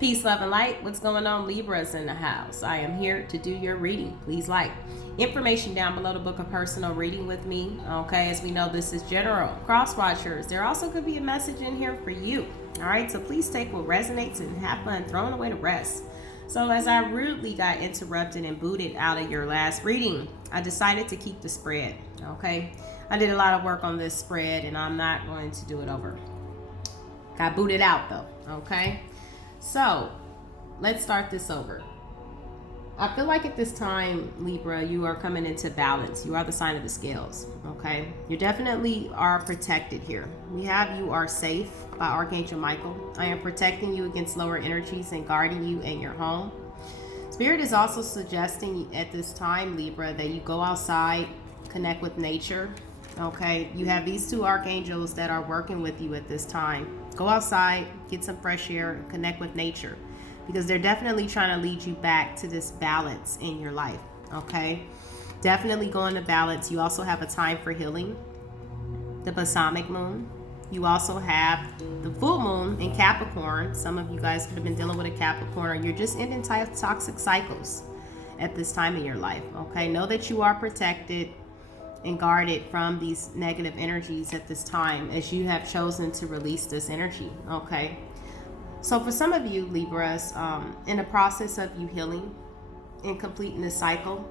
Peace, love, and light. What's going on, Libras in the house? I am here to do your reading. Please like. Information down below to book a personal reading with me. Okay, as we know, this is general. Cross watchers. There also could be a message in here for you. All right, so please take what resonates and have fun throwing away the rest. So as I rudely got interrupted and booted out of your last reading, I decided to keep the spread. Okay, I did a lot of work on this spread and I'm not going to do it over. Got booted out though. Okay. So, let's start this over. I feel like at this time, Libra, you are coming into balance. You are the sign of the scales, okay? You definitely are protected here. We have you are safe by Archangel Michael. I am protecting you against lower energies and guarding you in your home. Spirit is also suggesting at this time, Libra, that you go outside, connect with nature, okay? You have these two archangels that are working with you at this time. Go outside, get some fresh air, and connect with nature because they're definitely trying to lead you back to this balance in your life, okay? Definitely go into balance. You also have a time for healing, the balsamic moon. You also have the full moon in Capricorn. Some of you guys could have been dealing with a Capricorn or you're just ending toxic cycles at this time in your life, okay? Know that you are protected and guarded from these negative energies at this time as you have chosen to release this energy, okay? So for some of you Libras, in the process of you healing and completing this cycle,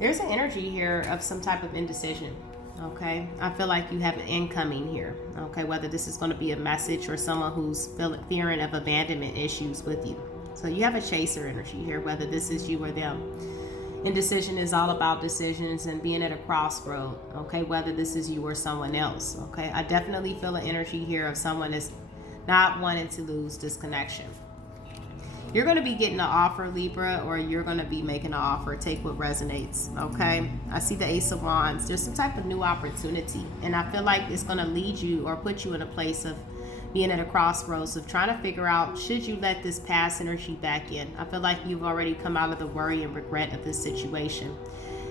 there's an energy here of some type of indecision, okay? I feel like you have an incoming here, okay? Whether this is going to be a message or someone who's fearing of abandonment issues with you. So you have a chaser energy here, whether this is you or them. Indecision is all about decisions and being at a crossroad, okay, whether this is you or someone else, okay? I definitely feel an energy here of someone that's not wanting to lose this connection. You're going to be getting an offer, Libra, or you're going to be making an offer. Take what resonates, okay? I see the Ace of Wands. There's some type of new opportunity, and I feel like it's going to lead you or put you in a place of being at a crossroads of trying to figure out, should you let this past energy back in? I feel like you've already come out of the worry and regret of this situation.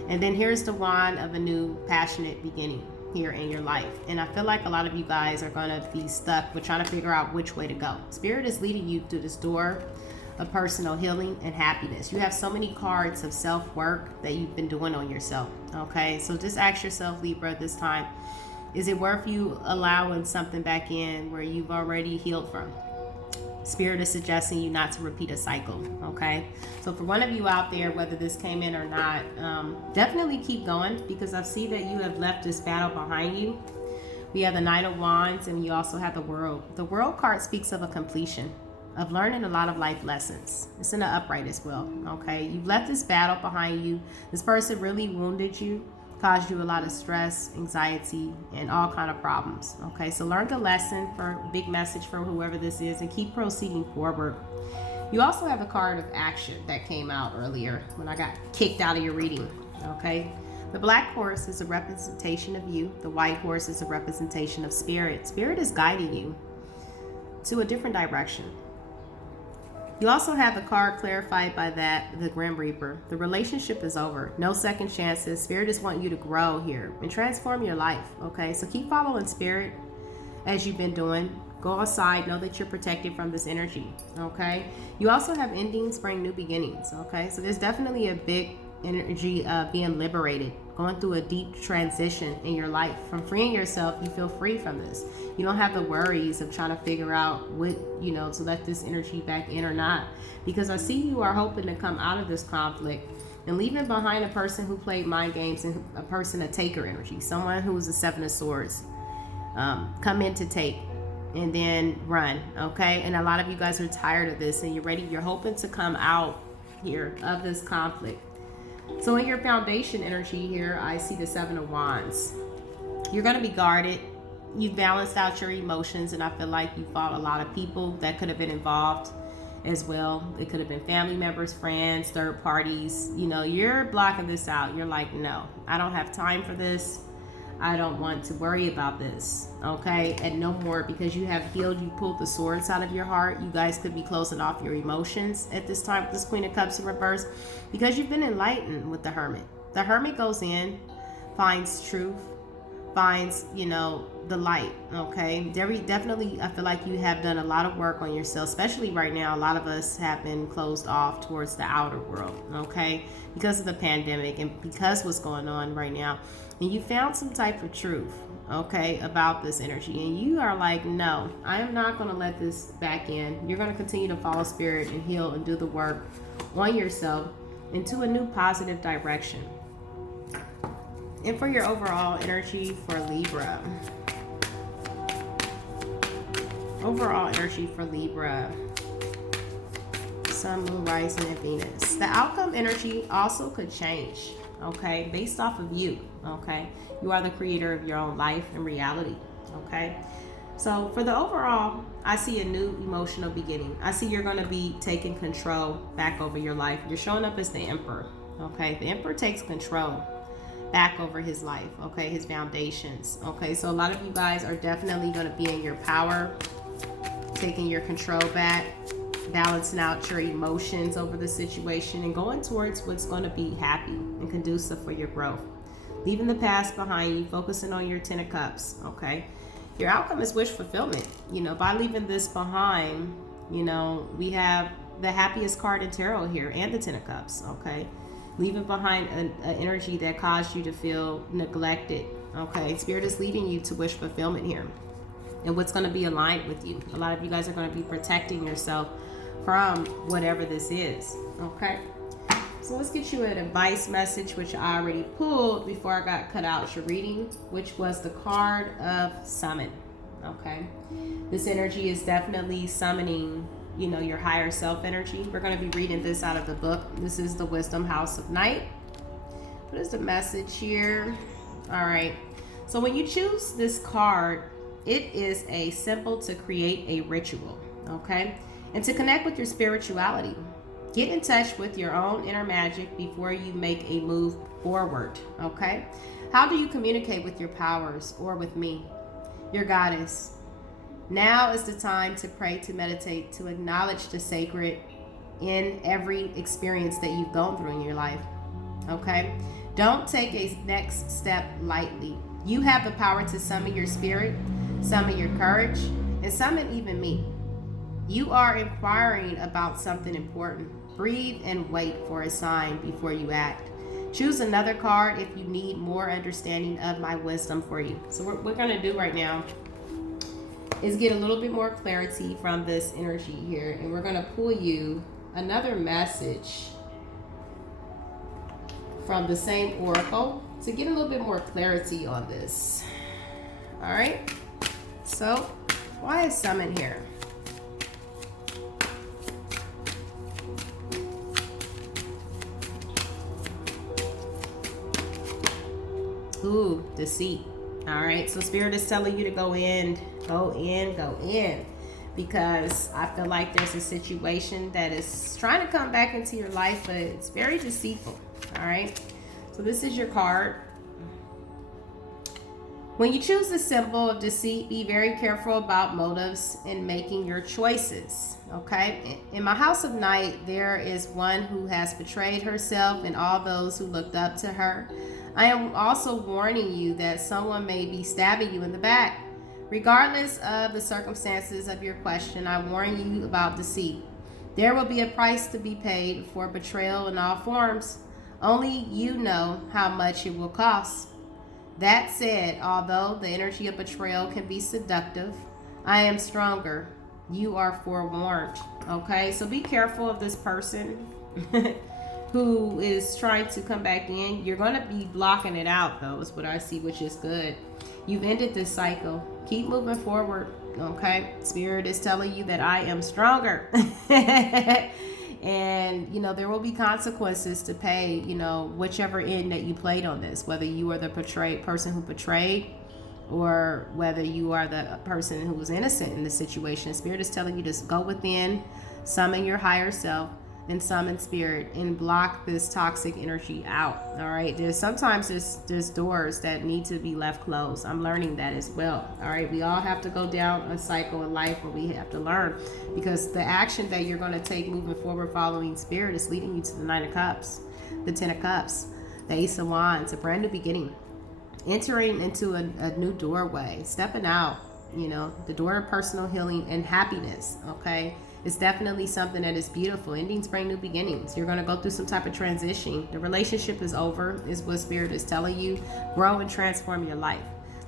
And then here's the wand of a new passionate beginning here in your life. And I feel like a lot of you guys are going to be stuck with trying to figure out which way to go. Spirit is leading you through this door of personal healing and happiness. You have so many cards of self-work that you've been doing on yourself, okay? So just ask yourself, Libra, this time, is it worth you allowing something back in where you've already healed from? Spirit is suggesting you not to repeat a cycle, okay? So for one of you out there, whether this came in or not, definitely keep going because I see that you have left this battle behind you. We have the Knight of Wands and you also have the World. The World card speaks of a completion, of learning a lot of life lessons. It's in the upright as well, okay? You've left this battle behind you. This person really wounded you, caused you a lot of stress, anxiety, and all kind of problems, okay? So learn the lesson, for big message for whoever this is, and keep proceeding forward. You also have a card of action that came out earlier when I got kicked out of your reading, okay? The black horse is a representation of you. The white horse is a representation of spirit. Spirit is guiding you to a different direction. You also have the card clarified by that, the Grim Reaper. The relationship is over. No second chances. Spirit is wanting you to grow here and transform your life, okay? So keep following Spirit as you've been doing. Go outside. Know that you're protected from this energy, okay? You also have endings bring new beginnings, okay? So there's definitely a big energy of being liberated, going through a deep transition in your life. From freeing yourself, you feel free from this. You don't have the worries of trying to figure out what, to let this energy back in or not. Because I see you are hoping to come out of this conflict and leaving behind a person who played mind games and a person, a taker energy. Someone who is a Seven of Swords. Come in to take and then run, okay? And a lot of you guys are tired of this and you're hoping to come out here of this conflict. So in your foundation energy here, I see the Seven of Wands. You're going to be guarded. You've balanced out your emotions, and I feel like you fought a lot of people that could have been involved as well. It could have been family members, friends, third parties. You're blocking this out. You're like, no, I don't have time for this. I don't want to worry about this, okay? And no more, because you have healed. You pulled the swords out of your heart. You guys could be closing off your emotions at this time with this Queen of Cups in reverse, because you've been enlightened with the Hermit. The Hermit goes in, finds truth, finds, you know, the light. Okay, definitely I feel like you have done a lot of work on yourself, especially right now. A lot of us have been closed off towards the outer world, okay, because of the pandemic and because what's going on right now. And you found some type of truth, okay, about this energy, and you are like, no, I am not going to let this back in. You're going to continue to follow spirit and heal and do the work on yourself into a new positive direction. And for your overall energy for Libra. Overall energy for Libra. Sun, Moon, Rising, and Venus. The outcome energy also could change, okay, based off of you, okay? You are the creator of your own life and reality, okay? So for the overall, I see a new emotional beginning. I see you're going to be taking control back over your life. You're showing up as the Emperor, okay? The Emperor takes control back over his life, okay, his foundations, okay? So a lot of you guys are definitely going to be in your power, taking your control back, balancing out your emotions over the situation, and going towards what's going to be happy and conducive for your growth. Leaving the past behind you, focusing on your 10 of Cups, okay? Your outcome is wish fulfillment. You know, by leaving this behind, you know, we have the happiest card in tarot here and the 10 of Cups, okay? Leaving behind an energy that caused you to feel neglected, okay? Spirit is leading you to wish fulfillment here and what's going to be aligned with you. A lot of you guys are going to be protecting yourself from whatever this is, okay? So let's get you an advice message, which I already pulled before I got cut out your reading, which was the card of summon, okay? This energy is definitely summoning, you know, your higher self energy. We're going to be reading this out of the book. This is the Wisdom House of Night. What is the message here? All right. So when you choose this card, it is a symbol to create a ritual, okay? And to connect with your spirituality. Get in touch with your own inner magic before you make a move forward, okay? How do you communicate with your powers or with me, your goddess? Now is the time to pray, to meditate, to acknowledge the sacred in every experience that you've gone through in your life, okay? Don't take a next step lightly. You have the power to summon your spirit, summon your courage, and summon even me. You are inquiring about something important. Breathe and wait for a sign before you act. Choose another card if you need more understanding of my wisdom for you. So what we're going to do right now is get a little bit more clarity from this energy here. And we're going to pull you another message from the same oracle to get a little bit more clarity on this. All right. So why is summon here? Ooh, deceit. All right, so Spirit is telling you to go in, because I feel like there's a situation that is trying to come back into your life, but it's very deceitful. All right, so this is your card. When you choose the symbol of deceit, be very careful about motives in making your choices, okay? In my house of night, there is one who has betrayed herself and all those who looked up to her. I am also warning you that someone may be stabbing you in the back. Regardless of the circumstances of your question, I warn you about deceit. There will be a price to be paid for betrayal in all forms. Only you know how much it will cost. That said, although the energy of betrayal can be seductive, I am stronger. You are forewarned. Okay, so be careful of this person who is trying to come back in. You're going to be blocking it out, though, is what I see, which is good. You've ended this cycle. Keep moving forward, okay? Spirit is telling you that I am stronger. And, you know, there will be consequences to pay, you know, whichever end that you played on this, whether you are the person who betrayed or whether you are the person who was innocent in the situation. Spirit is telling you to go within, summon your higher self, and summon spirit and block this toxic energy out. All right, sometimes there's doors that need to be left closed. I'm learning that as well. All right, we all have to go down a cycle in life where we have to learn, because the action that you're going to take moving forward following spirit is leading you to the 9 of Cups, the 10 of Cups, the Ace of Wands, a brand new beginning. entering into a new doorway, stepping out, you know, the door of personal healing and happiness, okay? It's definitely something that is beautiful. Endings bring new beginnings. You're going to go through some type of transition. The relationship is over, is what Spirit is telling you. Grow and transform your life.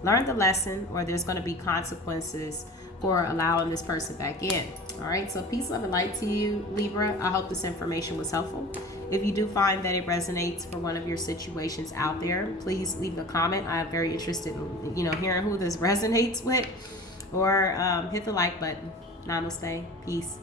Learn the lesson, or there's going to be consequences for allowing this person back in. All right, so peace, love, and light to you, Libra. I hope this information was helpful. If you do find that it resonates for one of your situations out there, please leave a comment. I am very interested in, you know, hearing who this resonates with, or hit the like button. Namaste. Peace.